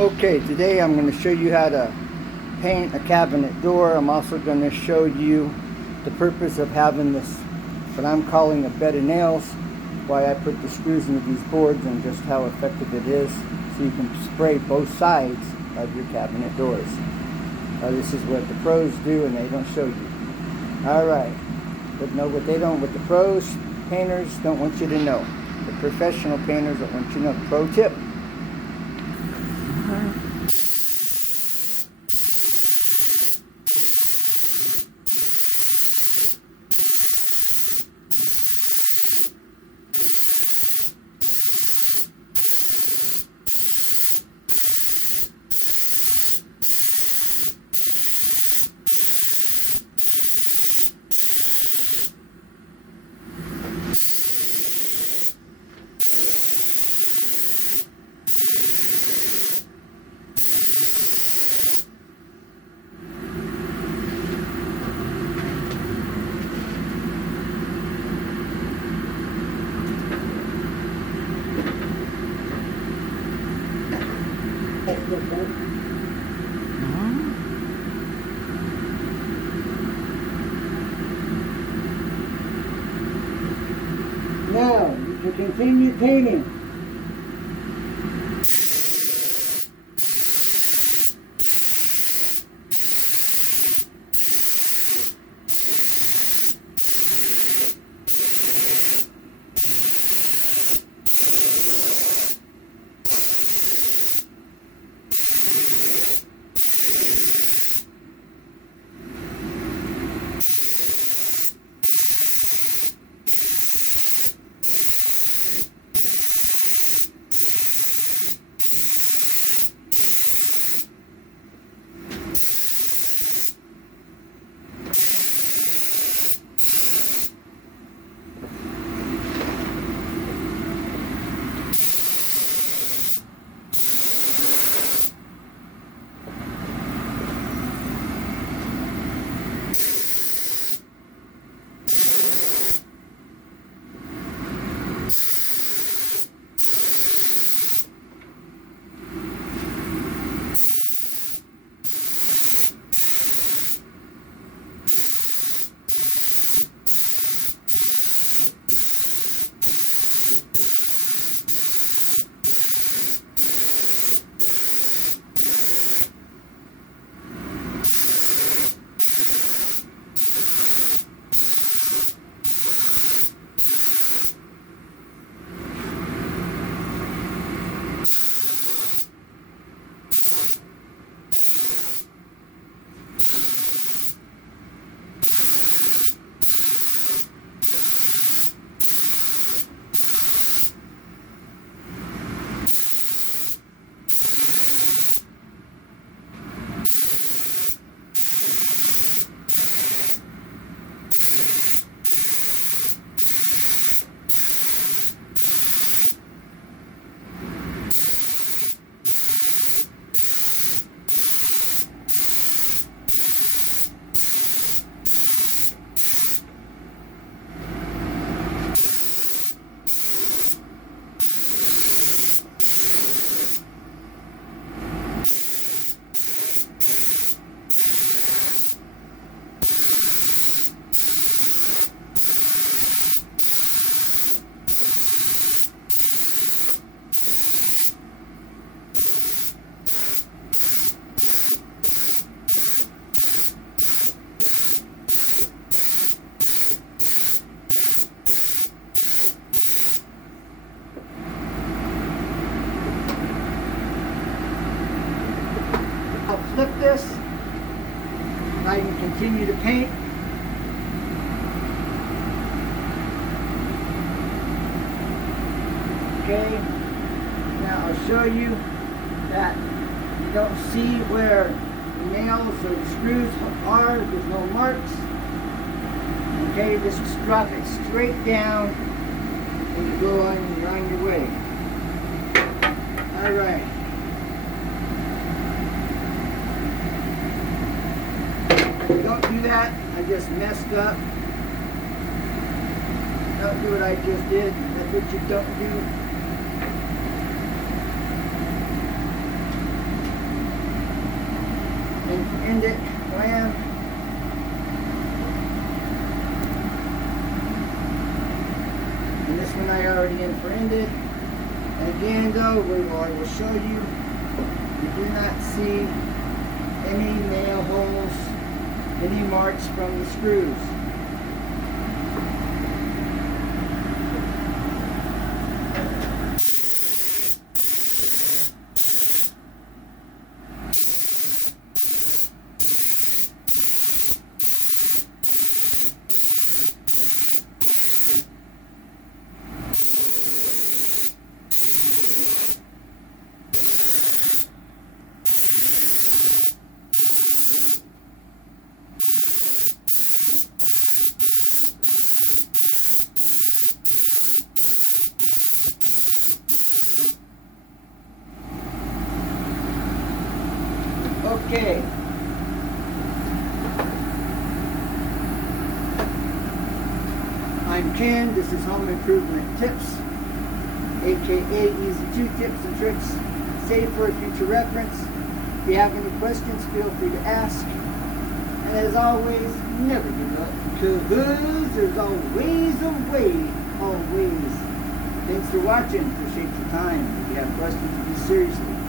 Okay, today I'm going to show you how to paint a cabinet door. I'm also going to show you the purpose of having this, what I'm calling a bed of nails, why I put the screws into these boards, and just how effective it is, so you can spray both sides of your cabinet doors. This is what the pros do, and they don't show you. Alright, but no, what the pros, painters don't want you to know. The professional painters don't want you to know. Pro tip. Now, you can continue painting. I'll flip this. Now you can continue to paint. Okay. Now I'll show you that you don't see where the nails or the screws are. There's no marks. Okay, just drop it straight down and you go on your way. All right. Don't do that. I just messed up. Don't do what I just did. That's what you don't do. ended. And again though, I will show you, you do not see any nail holes, any marks from the screws. Okay. I'm Ken. This is Home Improvement Tips, aka Easy 2 Tips and Tricks, saved for future reference. If you have any questions, feel free to ask. And as always, never give up, because there's always a way, always. Thanks for watching. Appreciate your time. If you have questions, be seriously.